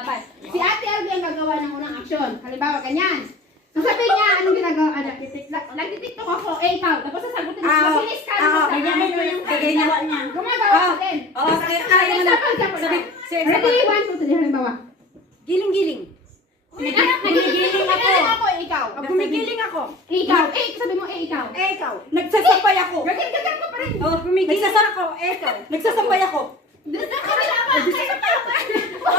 dapat. Si Ate Albi ang gagawa ng unang aksyon. Halimbawa, ganyan. Sasabihin niya, anong ginagawa? Nagtitiktok ako, ikaw. Tapos sasagutin mo, mabilis ka. Ganyan mo yung gagawa niya. Gumagawa ka din. Oo, Ready? 1, 2, 3, halimbawa. Giling-giling. Nagigiling ako, ikaw. Gumigiling ako. Ikaw, sabi mo, ikaw. Ikaw. Nagsasapay ako. Gagal mo pa rin. Oh, gumigiling ako. Ikaw. Nagsasapay ako.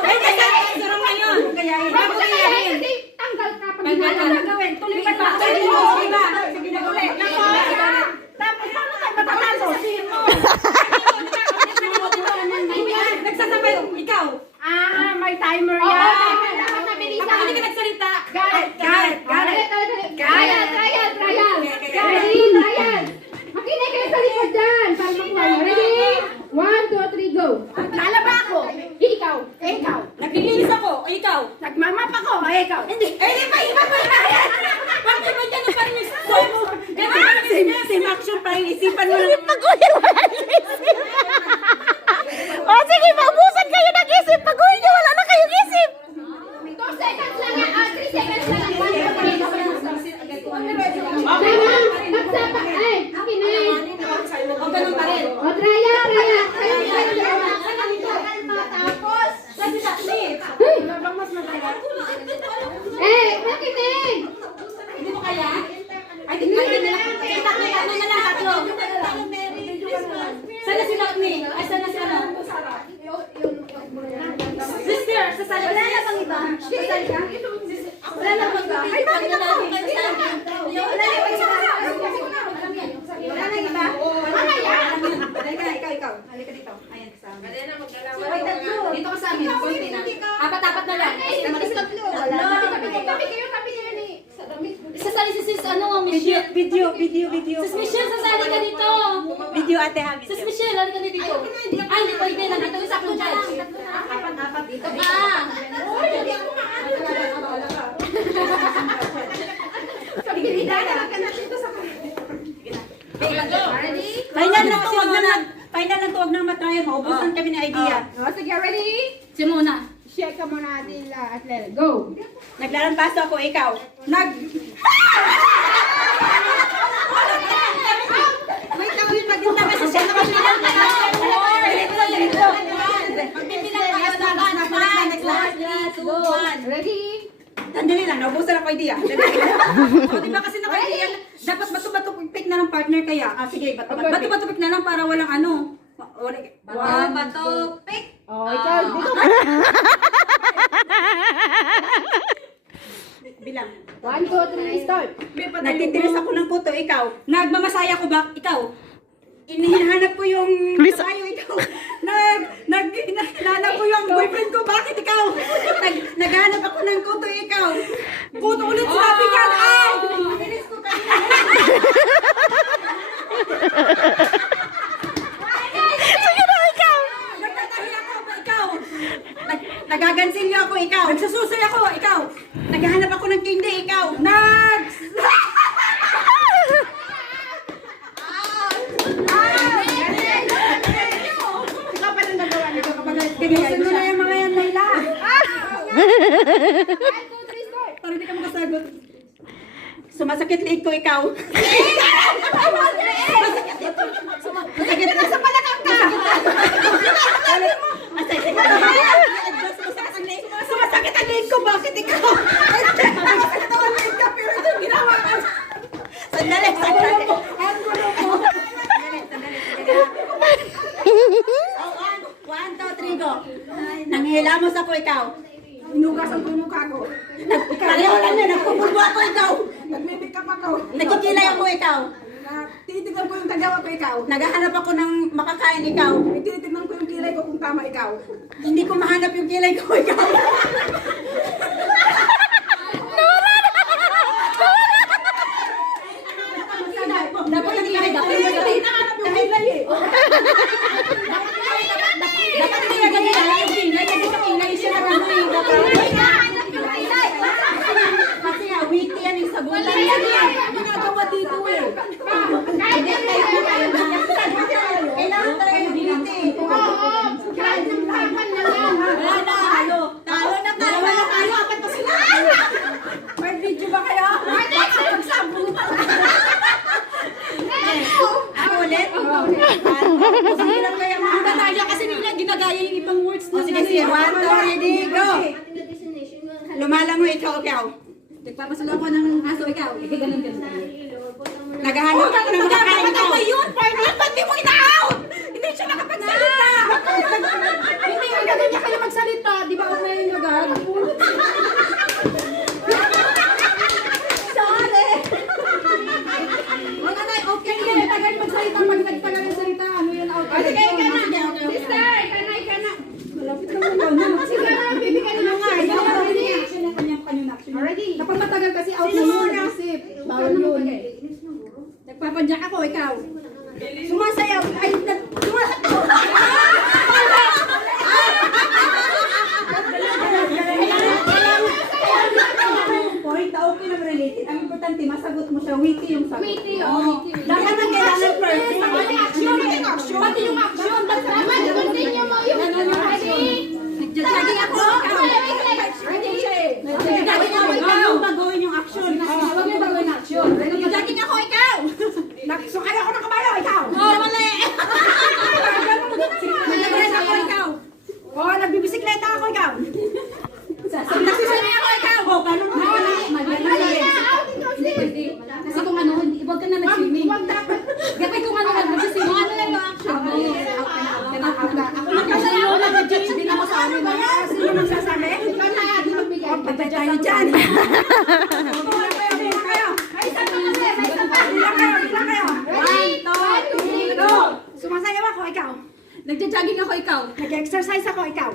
Ay, sarang na yun. Bago kayahin. Tanggal ka pag gagawin. Tuloy pa ako. Sige na ulit. Tapos, paano tayo matatalo? Sabihin mo. Nagsasapay ako. Ikaw. May timer yan. Ako hindi ka nagsalita. Trial. Makinig kayo sa likod dyan. Para makuha nyo. Ready? 1, 2, 3, go. Lalaba ako. Ikaw. Naglilinis ako. Ikaw. Nagmamap ako. Ikaw. Hindi. Iba pa yan. Bakit ba dyan pa rin yung same action pa rin. Isipan mo lang. Paguhin mo ang isip. O sige, maubusan kayo ng isip. Paguhin nyo, wala na kayong isip. 2 seconds lang yan. 3 seconds lang. 1, 2, 3. Magsapa. Ay, okay na yun. O, ganun pa rin. O, trial. Tapos, kasi taklit. Makinig. Hindi mo kaya? Ay, di kaya na lang. Taklit, ano na lang, tatlo. Sana si Lakni? Ay, sana si ano? Sister, sasali. Wala na bang iba? Sasali ka? Wala na bang iba? Ay, bakit ako? Wala na bang iba? Wala na iba? Ikaw. Halika dito. Ayan, kasama. Ay, tatlo. Dito ka sa amin. Konti na. Apat na lang. Tabi kayo ni. Sasali si Sis, ano, Michelle? Video. Sis Michelle, sasali ka dito. Video, ate ha. Sis Michelle, halika dito. Ay, hindi pwede. Nandito ka sa akong judge. Apat dito. Final na tuwag ng matraya. Maubusan kami ng idea. Sige, ready? Simona. Share ka muna Adila at Lel. Go! Naglalampaso ako, ikaw. Wait lang, maganda kasi siya. Ready? Tandali lang, naubusan ako idea. O, diba kasi naka-idea, dapat bato-bato pick na ng partner kaya. Sige, bato-bato pick na lang para walang ano. Bato pick. Oh, ikaw. Bilang. 1, 2, 3, start. Nagtitiris ako ng puto, ikaw. Nagmamasaya ko ba? Ikaw. Hinahanap ko yung kabayo, ikaw. Hinahanap ko yung boyfriend ko, bakit ikaw? Naghanap ako ng kuto, ikaw. Kuto ulit sinabi ka. Ay! Mabilis ko kanina. Sige na, ikaw. Nagtatahi ako, ikaw. Nagagansilyo ako, ikaw. Nagsasusay ako, ikaw. Naghahanap ako ng kindi, ikaw. Ganyan mo na yung mga yan, Layla. 1, 2, 3, start. Parang hindi ka makasagot. Sumasakit liig ko, ikaw. Sumasakit na sa palakang ka. Sumasakit ang liig ko, bakit ikaw? Sumasakit ang liig ka, pero ito ginawa ka. Sandali. Ang gulo mo. Sandali. 1, 2, 3, go. Nanghihilamos ako, ikaw. Hinugasan ko yung mukha ko. Pareho lang na, nagpupulbo ako, ikaw. Nag-makeup ako. Nagkikilay ako, ikaw. Tinitignan ko yung tagawa ko ikaw. Naghahanap ako ng makakain, ikaw. Tinitignan ko yung kilay ko kung tama ikaw. Hindi ko mahanap yung kilay ko, ikaw. Dapat hindi ka dapat Hinahanap yung kilay eh. dapat hindi ka ganyan yung kilay. Kasi sa kilay siya na ano yung Hinahanap yung kilay. kasi nga, witty yan yung sabon. Wala yan eh. Ginagawa dito eh. Kahit Kailangan talaga yung witty. Oo. Kahit yung laban na yan. Wala na, talo. Talo na Nagsusulo ako ng aso, ikaw. Ganun. Naghahanap ako ng makakain Dapat ko. ako yun, partner. Ba't di mo ina-out? Hindi siya nakapagsalita. Hindi, ang galing niya kayo magsalita. Di ba ako na yung lugar? Sorry. Wala na, okay. Hindi, tagal magsalita. Pag nagtagal yung salita, ano yun out? Sige, ika na. Sister, ika na. Malapit na muna. Sige na, bibigyan na nga. Ikaw na rin eh. Action na kanyang action. Already. Kapag matagal kasi out na yun. Isip. Bawal yun. Nagpapadyak ako, ikaw. Sumasayaw. Ay, sumasayaw. Point, okay na related. Ang importante, masagot mo siya. Witty yung sagot. Witty, oh. Dapat ang kailangan first. Pati action. Pati yung action. Dapat continue mo yung ready. Nagjajaging ako. Ready siya eh. Nagjajaging ako, ikaw. Huwag baguhin yung action. Huwag mo bago yung action. Nagjajaging ako, ikaw. Nagsukay ako ng kabayo, ikaw. Oh, mali. Nagjajagan ako, ikaw. Oh, nagbibisikleta ako, ikaw. Nagsisanay ako, ikaw. Oh, ganun ka na. Hindi. Kasi kung ano, huwag ka na nag-swimming. Huwag dapat. Dapat kung ano nag-swimming, ano lang yung action mo. Ako nagkasayaw na nag-judge din ako sa amin. Sino nagsasabi? Ikaw na, di magbigay. Patay tayo dyan. Ay, isa pa kasi. May isa pa. Bilang kayo. Ready? 1, 2, 3, go. Sumasayaw ako, ikaw. Nagja-jogging ako, ikaw. Nag-exercise ako, ikaw.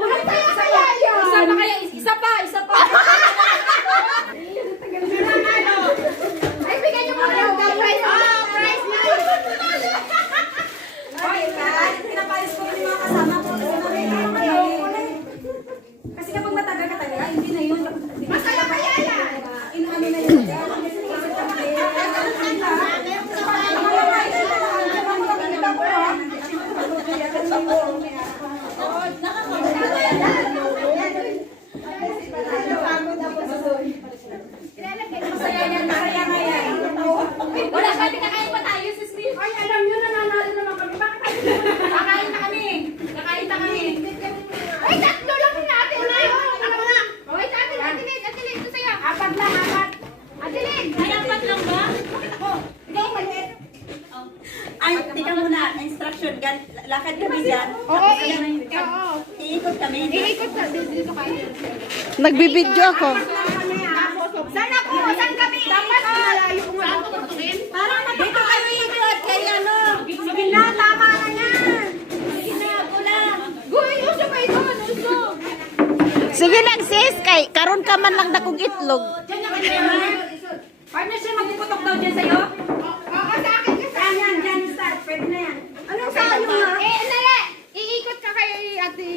Ulit tayo saya yun. Isa pa kaya? Isa pa. Ay, bigyan niyo muna yung prize. Oh, prize na. Pinapayos ko yung mga kasama ko. Kasi kapag matagal ka talaga, hindi na yun. Masaya kaya yan. Inaano na yun. Masaya yan, masaya nga yan. Wala, pwede kakain pa tayo, sis Lee. Ay, alam niyo, nananalo naman kami. Bakit tayo? Kakain na kami. Kakain na kami. Ay, tatlo lang natin na yun. Ano na? Okay, Ate Lid, ito sa'yo. Apat lang, apat. Ate Lid. Ay, apat lang ba? Ikaw, maliit. Ay, tika muna, instruction. Lakad kami dyan. Oo, Iikot kami. iikot ka. Dito kayo. Nagbibidyo ako. Saan ako? Saan kami? Dapat malayo kung ano. Parang dito kami ikot. Kay ano? Sige na, tama na yan. Sige na, pula. Guy, uso pa ito. Uso. Sige lang sis, kay karon ka man lang dakong itlog. Diyan na kayo. Partner siya magpuputok daw dyan sa'yo. Oo, sa akin ka. Dyan, start. Pwede na yan. Anong sayo nga? Nala. Iikot ka kay Ate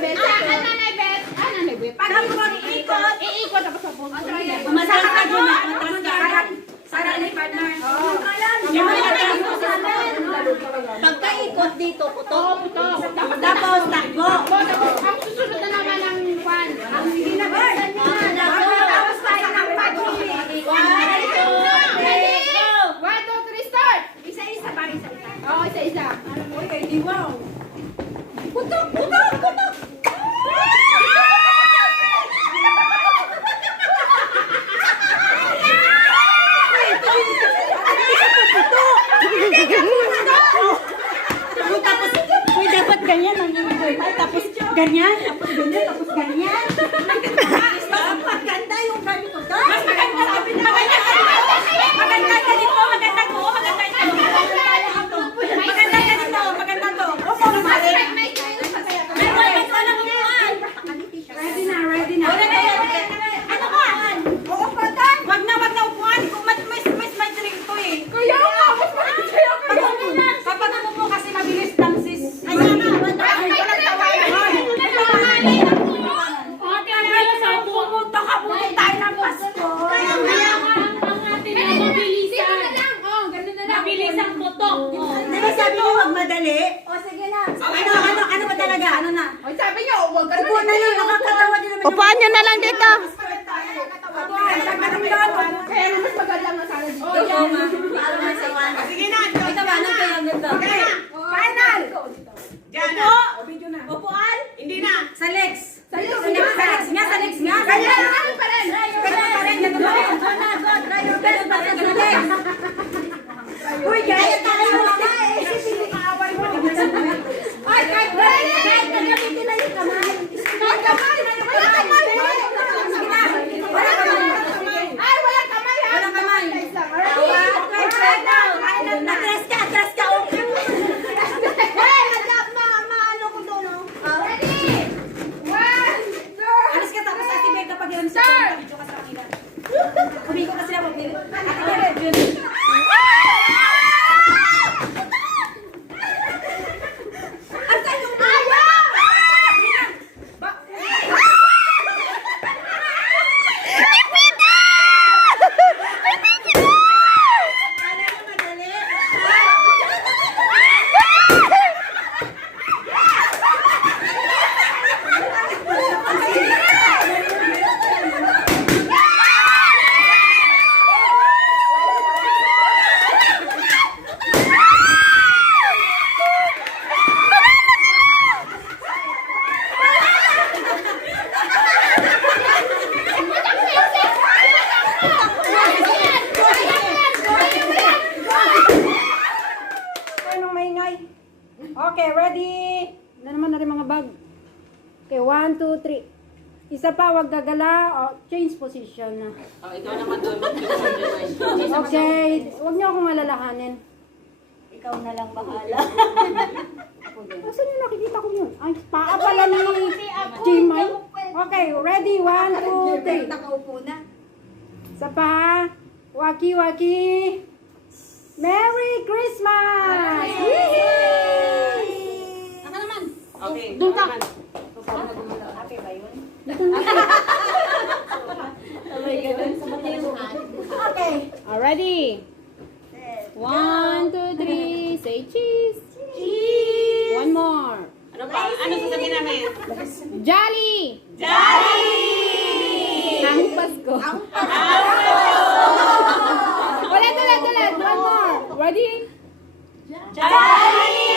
Beth. Sa akin, Nanay Beth. Nanay Beth. Tapos ikot. Iikot ako sa puso. Umasal ka dyan na. Umatras ka. Sara na yung partner. Pagkaikot dito, puto. Oo, puto. Tapos takbo. Tapos, ang susunod na naman ng kwan. Ang sige na, bilisan nyo na. Tapos tayo ng pag-uwi. 1, 2, 3, start! Isa-isa pa, isa-isa. Oo, isa-isa. Uy, kay Diwaw. Putok! Putok! Putok! Tapos, uy, dapat ganyan ang enjoy. Tapos ganyan, tapos ganyan, tapos ganyan. Dapat ganda yung gamit ko. Mas maganda ka maganda ka dito. Maganda ka dito. Maganda ko. Maganda ka dito. Maganda ka dito. Maganda to. Opo, mali. May moment ka lang upuan. Ready na, ready na. Ano ka? Uupuan? Wag na upuan. Kung may drink to eh. Kuya, mas maganda kayo. Kapag umupo kasi mabilis lang sis. Ayan na, Pumunta ka muna tayo ng Pasko. Mabilis ang putok. Di ba sabi niyo wag madali? O sige na. Ano ba talaga? Ano na? Sabi niyo, huwag ka Upuan na lang, nakakatawa din naman. Upuan nyo na lang dito. Upuan. Upuan. Kaya na mas maganda ang sala dito. Sige na, Ito ba? Anong kaya ang ganda? Okay. Final! Diyan na. Upuan. Hindi na. Sa legs. Sa legs. Sa legs nga. Sa legs nga. Kaya na ano pa rin. Ganun pa rin. Ganun pa rin. Try your best. Ganun legs. Uy, gaya tayo mga isipin kaaway mo. Ay, kahit gagamitin na yung kamay. Kahit kamay. Wala kamay. Wala kamay. Ay, wala kamay ha. Walang kamay. Atras ka. Atras ka. Ready? 1, 2. Alis ka tapos Ate Bel kapag yun sa video ka sa kanila. Umigo ka sila. Ate Bel. Anong maingay? Okay, ready? Na naman na rin mga bag. Okay, 1, 2, 3. Isa pa, wag gagala. Oh, change position na. Ikaw naman doon. Okay, wag niyo akong alalahanin. Ikaw na lang bahala. Saan yung nakikita ko yun? Ay, paa pala ni Jimay. Okay, ready? 1, 2, 3. Nakaupo na. Isa pa. Waki, waki. Merry Christmas! Ako naman. Okay. Doon ka. Happy ba yun? Okay. Ready? 1, 2, 3. Say cheese. Cheese! One more. Ano pa? Ano sasabihin namin? Jolly! Jolly! Ang Pasko. Ulit. One more. Ready? Jolly!